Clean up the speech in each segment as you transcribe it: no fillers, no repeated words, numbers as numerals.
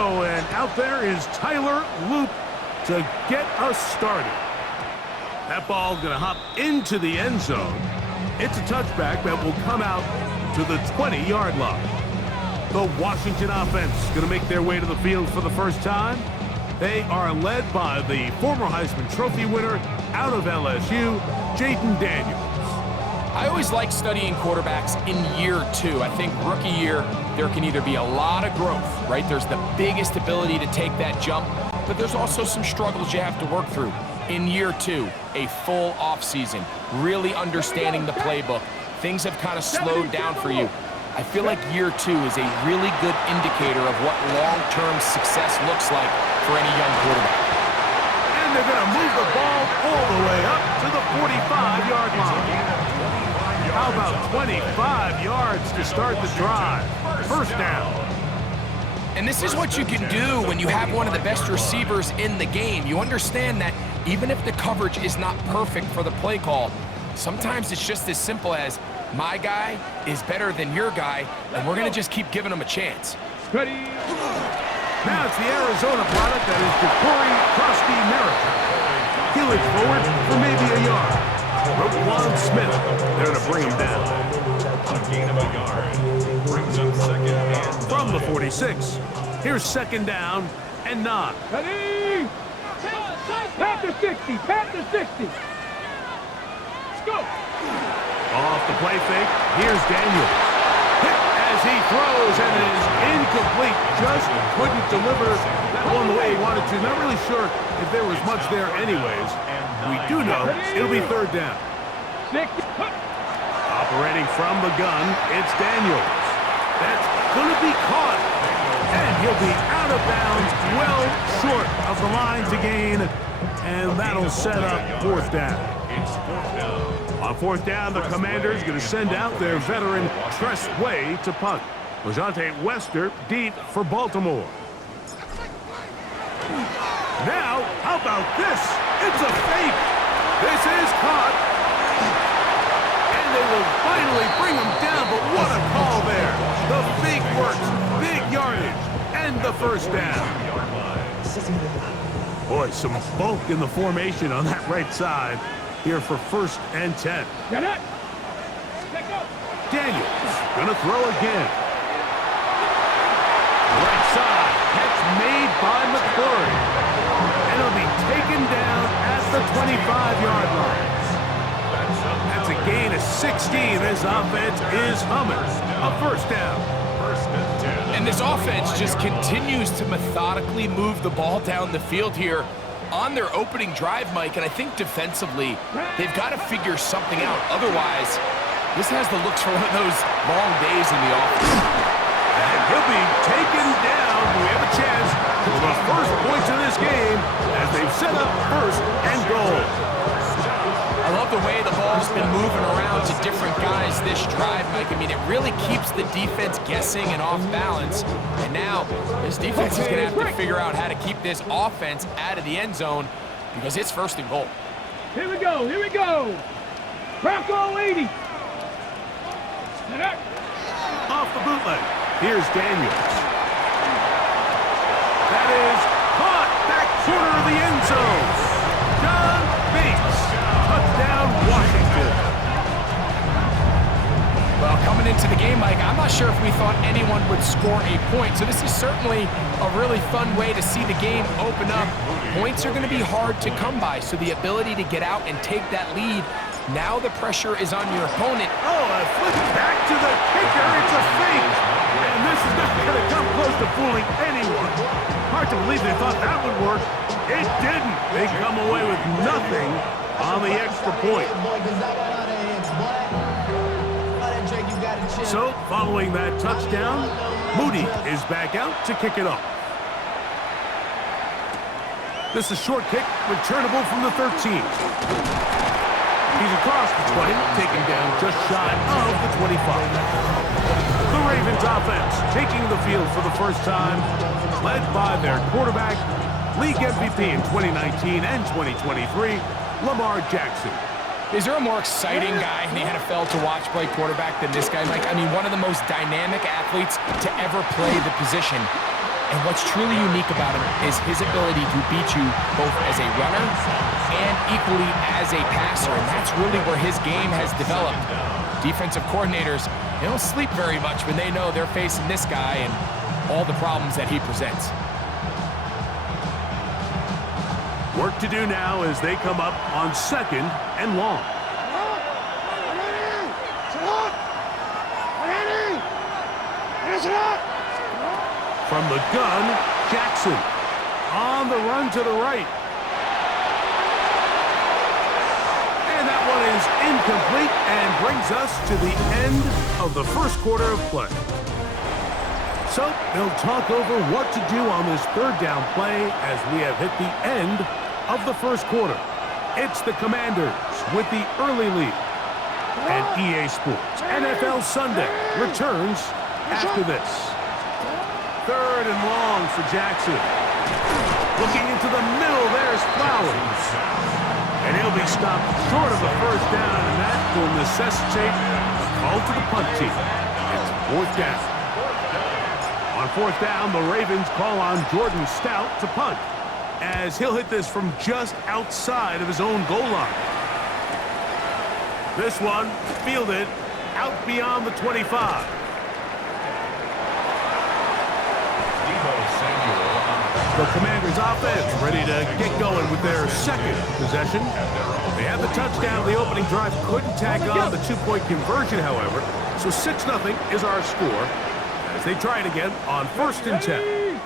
go, and out there is Tyler Loop to get us started. That ball going to hop into the end zone. It's a touchback that will come out to the 20-yard line. The Washington offense going to make their way to the field for the first time. They are led by the former Heisman Trophy winner out of LSU, Jaden Daniels. I always like studying quarterbacks in year two. I think rookie year, there can either be a lot of growth, right? There's the biggest ability to take that jump, but there's also some struggles you have to work through. In year two, a full offseason, really understanding the playbook. Things have kind of slowed down for you. I feel like year two is a really good indicator of what long-term success looks like for any young quarterback. And they're going to move the ball all the way up to the 45-yard line. How about 25 yards to start the drive? First down. And this is what you can do when you have one of the best receivers in the game. You understand that even if the coverage is not perfect for the play call, sometimes it's just as simple as my guy is better than your guy, and we're going to just keep giving him a chance. Ready? Now it's the Arizona product that is Ja'Cory Krusty Merritt. He'll edge forward for maybe a yard. Roquan Smith there to bring him down. A gain of a yard. Brings him second and from the 46. Here's second down and 9. Ready? Pat to 60. Pat to 60. Let's go. Off the play fake. Here's Daniels. Hit as he throws, and it is incomplete. Just couldn't deliver that one the way he wanted to. Not really sure if there was much there anyways. We do know it'll be third down. Operating from the gun, it's Daniels. That's going to be caught. And he'll be out of bounds, well short of the line to gain. And that'll set up fourth down. it's fourth down. On fourth down, the Commanders going to send out their veteran Tress Way to punt. Lejante Wester deep for Baltimore. Now, how about this? It's a fake. This is caught. And they will finally bring him down, but what a call there. The fake works, big yardage, and the first down. Boy, some bulk in the formation on that right side here for 1st and 10. Daniels gonna throw again. Right side, catch made by McClurry. And it'll be taken down at the 25-yard line. That's a gain of 16. This offense is humming. A first down. And this offense just continues to methodically move the ball down the field here on their opening drive, Mike. And I think defensively, they've got to figure something out. Otherwise, this has the looks for one of those long days in the office. And he'll be taken down. We have a chance for the first points of this game as they've set up 1st and goal. I love the way the ball's been moving around to different guys this drive, Mike. I mean, it really keeps the defense guessing and off balance. And now this defense is going to have to figure out how to keep this offense out of the end zone because it's 1st and goal. Here we go. Here we go. Bronco 80. Off the bootleg. Here's Daniels. That is caught back corner of the end zone. John Bates. Touchdown, Washington. Well, coming into the game, Mike, I'm not sure if we thought anyone would score a point. So this is certainly a really fun way to see the game open up. Points are going to be hard to come by, so the ability to get out and take that lead, now the pressure is on your opponent. Oh, a flip back to the kicker. It's a fake. And this is not going to come close to fooling anyone. Hard to believe they thought that would work. It didn't. They come away with nothing on the extra point. So, following that touchdown, Moody is back out to kick it off. This is a short kick, returnable from the 13. He's across the 20, taken down just shy of the 25. The Ravens offense taking the field for the first time, led by their quarterback, league MVP in 2019 and 2023, Lamar Jackson. Is there a more exciting guy in the NFL to watch play quarterback than this guy, Mike? I mean, one of the most dynamic athletes to ever play the position. And what's truly unique about him is his ability to beat you both as a runner and equally as a passer. And that's really where his game has developed. Defensive coordinators, they don't sleep very much when they know they're facing this guy and all the problems that he presents. Work to do now as they come up on 2nd and long. From the gun, Jackson on the run to the right. And that one is incomplete and brings us to the end of the first quarter of play. So they'll talk over what to do on this 3rd down play as we have hit the end of the first quarter. It's the Commanders with the early lead. And EA Sports NFL Sunday returns after this. 3rd and long for Jackson. Looking into the middle, there's Flowers. And he'll be stopped short of the 1st down, and that will necessitate a call to the punt team. It's 4th down. On 4th down, the Ravens call on Jordan Stout to punt, as he'll hit this from just outside of his own goal line. This one fielded out beyond the 25. The Commanders' offense ready to get going with their 2nd possession. They had the touchdown. The opening drive couldn't tack on the 2-point conversion, however. So 6-0 is our score as they try it again on 1st and 10.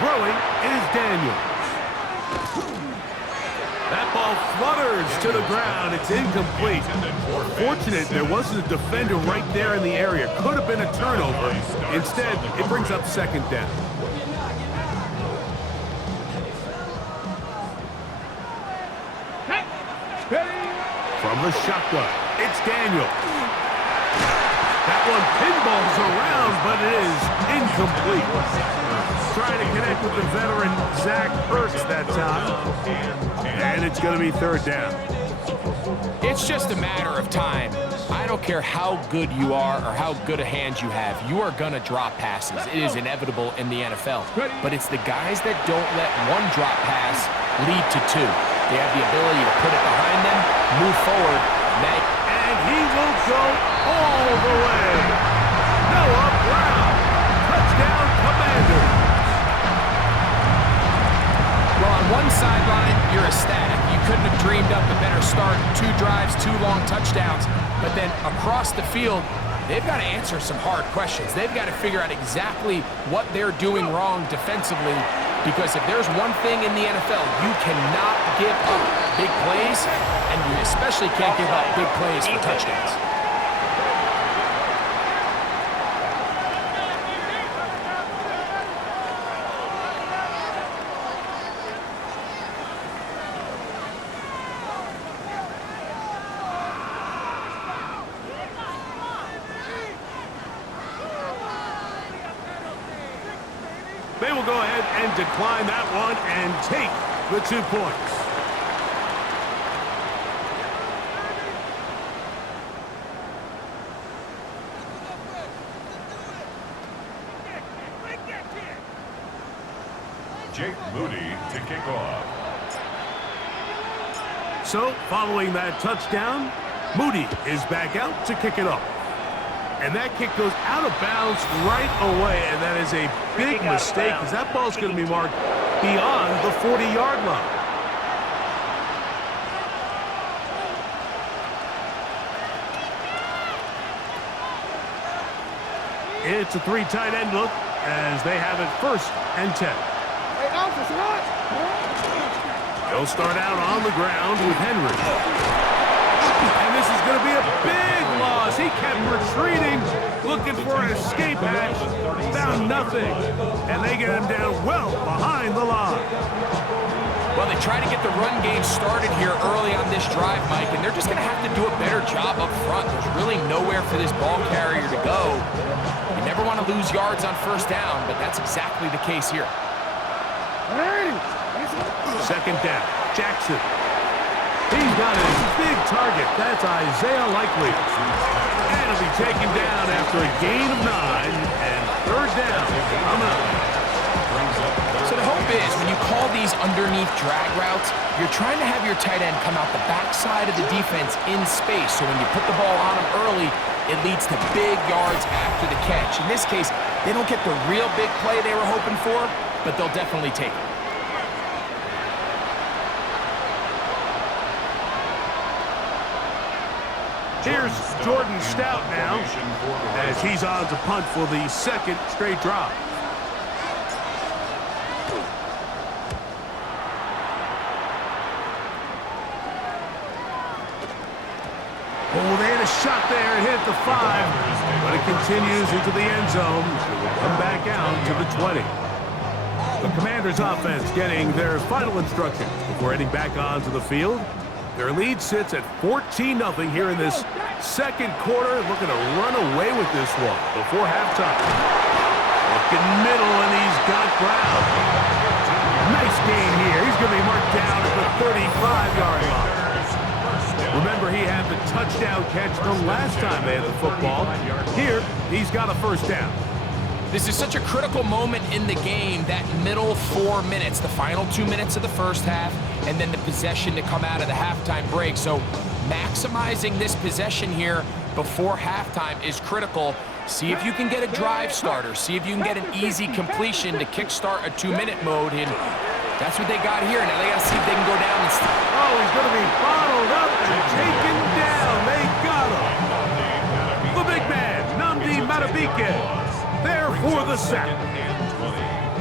Throwing is Daniels. That ball flutters to the ground. It's incomplete. Fortunate there wasn't a defender right there in the area. Could have been a turnover. Instead, it brings up 2nd down. From the shotgun, it's Daniels. That one pinballs around, but it is incomplete. Trying to connect with the veteran Zach Ertz that time. And it's going to be 3rd down. It's just a matter of time. I don't care how good you are or how good a hand you have. You are going to drop passes. It is inevitable in the NFL. But it's the guys that don't let one drop pass lead to 2. They have the ability to put it behind them, move forward, and he will go all the way. Noah Brown, touchdown Commanders. Well, on one sideline, you're ecstatic. You couldn't have dreamed up a better start. 2 drives, 2 long touchdowns. But then across the field, they've got to answer some hard questions. They've got to figure out exactly what they're doing wrong defensively, because if there's one thing in the NFL, you cannot give up big plays, and you especially can't give up big plays for touchdowns. They will go ahead and decline that one and take the 2 points. Jake Moody to kick off. So, following that touchdown, Moody is back out to kick it off. And that kick goes out of bounds right away, and that is a big mistake because that ball's going to be marked beyond the 40-yard line. It's a 3 tight end look as they have it 1st and 10. They'll start out on the ground with Henry. And this is going to be a big loss. He kept retreating, looking for an escape hatch. Found nothing. And they get him down well behind the line. Well, they try to get the run game started here early on this drive, Mike, and they're just going to have to do a better job up front. There's really nowhere for this ball carrier to go. You never want to lose yards on 1st down, but that's exactly the case here. 2nd down, Jackson. He's got his big target. That's Isaiah Likely. And he'll be taken down after a gain of 9 and third down. So the hope is when you call these underneath drag routes, you're trying to have your tight end come out the backside of the defense in space. So when you put the ball on him early, it leads to big yards after the catch. In this case, they don't get the real big play they were hoping for, but they'll definitely take it. Here's Jordan Stout now as he's on to punt for the second straight drive. Oh, they had a shot there. It hit the 5, but it continues into the end zone. It will come back out to the 20. The Commanders' offense getting their final instructions before heading back onto the field. Their lead sits at 14-0 here in this second quarter. Looking to run away with this one before halftime. Looking middle, and he's got ground. Nice gain here. He's going to be marked down at the 35-yard line. Remember, he had the touchdown catch the last time they had the football. Here, he's got a first down. This is such a critical moment in the game, that middle 4 minutes, the final 2 minutes of the first half, and then the possession to come out of the halftime break. So maximizing this possession here before halftime is critical. See if you can get a drive starter. See if you can get an easy completion to kickstart a 2-minute mode. And that's what they got here. Now they got to see if they can go down and oh, he's going to be bottled up and taken down. They got him. The big man, Nnamdi Madubuike, there for the sack.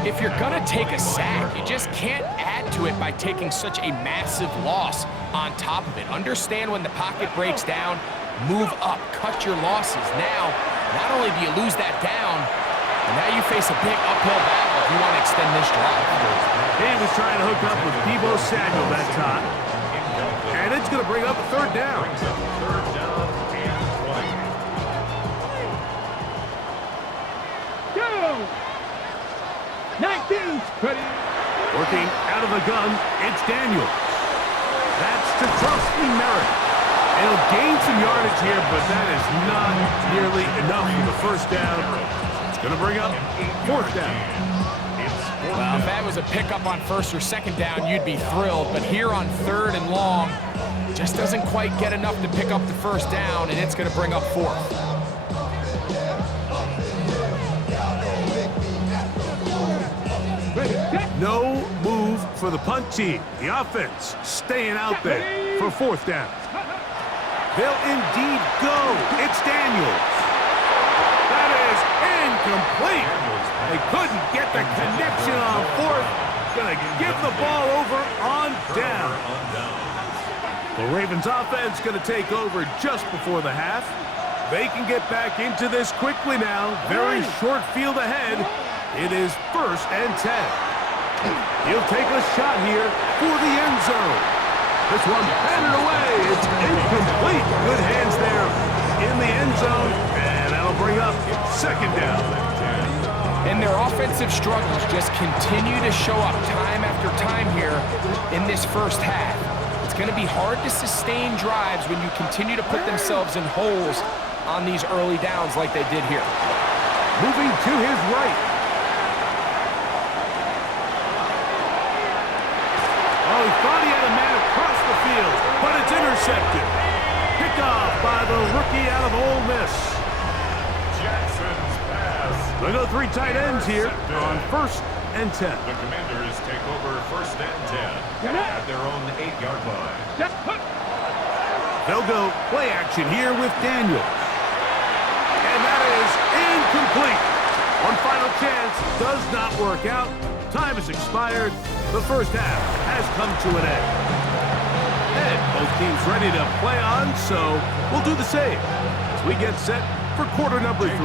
If you're going to take a sack, you just can't add to it by taking such a massive loss on top of it. Understand when the pocket breaks down, move up, cut your losses. Now, not only do you lose that down, but now you face a big uphill battle if you want to extend this drive. He was trying to hook up with Deebo Samuel that time. And it's going to bring up a third down. Go! 19, ready. Working out of the gun, it's Daniels. That's to Trusty Merritt. He'll gain some yardage here, but that is not nearly enough for the first down. It's going to bring up fourth down. Well, if that was a pickup on first or second down, you'd be thrilled. But here on third and long, just doesn't quite get enough to pick up the first down, and it's going to bring up fourth. No move for the punt team. The offense staying out there for fourth down. They'll indeed go. It's Daniels. That is incomplete. They couldn't get the connection on fourth. Gonna give the ball over on down. The Ravens offense gonna take over just before the half. They can get back into this quickly now. Very short field ahead. It is 1st and 10. He'll take a shot here for the end zone. This one batted away. It's incomplete. Good hands there in the end zone. And that'll bring up second down. And their offensive struggles just continue to show up time after time here in this first half. It's going to be hard to sustain drives when you continue to put themselves in holes on these early downs like they did here. Moving to his right. Oh, he thought he had a man across the field, but it's intercepted. Picked off by the rookie out of Ole Miss. Jackson's pass. They go 3 tight ends here on 1st and 10. The Commanders take over 1st and 10 at their own 8-yard line. They'll go play action here with Daniels. And that is incomplete. One final chance does not work out. Time has expired. The first half has come to an end. And both teams ready to play on, so we'll do the same as we get set for quarter number 3.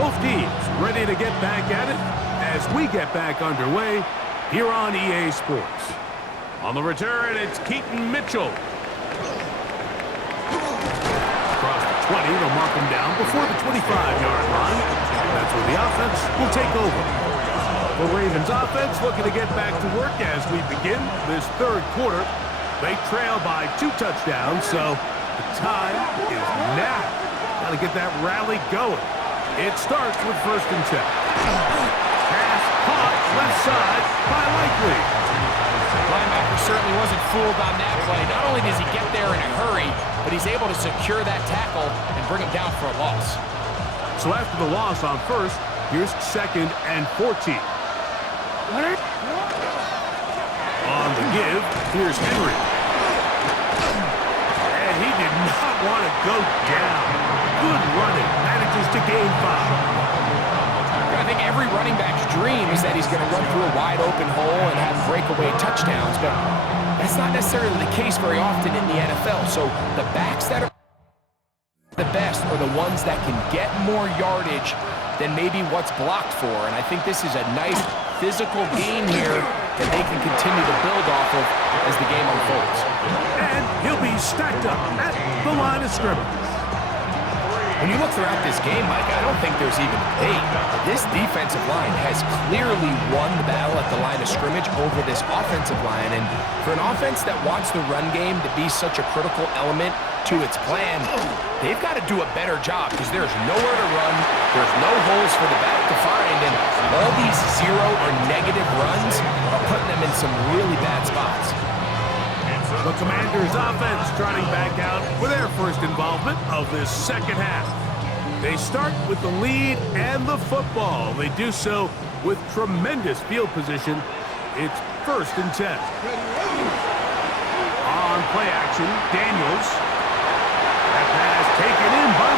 Both teams ready to get back at it as we get back underway here on EA Sports. On the return, it's Keaton Mitchell. Across the 20, they'll mark him down before the 25-yard line. That's where the offense will take over. The Ravens offense looking to get back to work as we begin this third quarter. They trail by 2 touchdowns, so the time is now. Got to get that rally going. It starts with 1st and 10. Pass caught left side by Likely. Linebacker certainly wasn't fooled on that play. Not only does he get there in a hurry, but he's able to secure that tackle and bring him down for a loss. So after the loss on 1st, here's 2nd and 14. On the give, here's Henry. And he did not want to go down. Good running. Manages to gain 5. I think every running back's dream is that he's going to run through a wide open hole and have breakaway touchdowns, but that's not necessarily the case very often in the NFL. So the backs that are the best are the ones that can get more yardage than maybe what's blocked for. And I think this is a nice physical game here that they can continue to build off of as the game unfolds. And he'll be stacked up at the line of scrimmage. When you look throughout this game, Mike, I don't think there's even debate. This defensive line has clearly won the battle at the line of scrimmage over this offensive line. And for an offense that wants the run game to be such a critical element to its plan, they've got to do a better job because there's nowhere to run, there's no holes for the back to find, and all these 0 or negative runs are putting them in some really bad spots. The Commanders' offense trotting back out for their first involvement of this second half. They start with the lead and the football. They do so with tremendous field position. It's 1st and 10. On play action, Daniels. That pass taken in by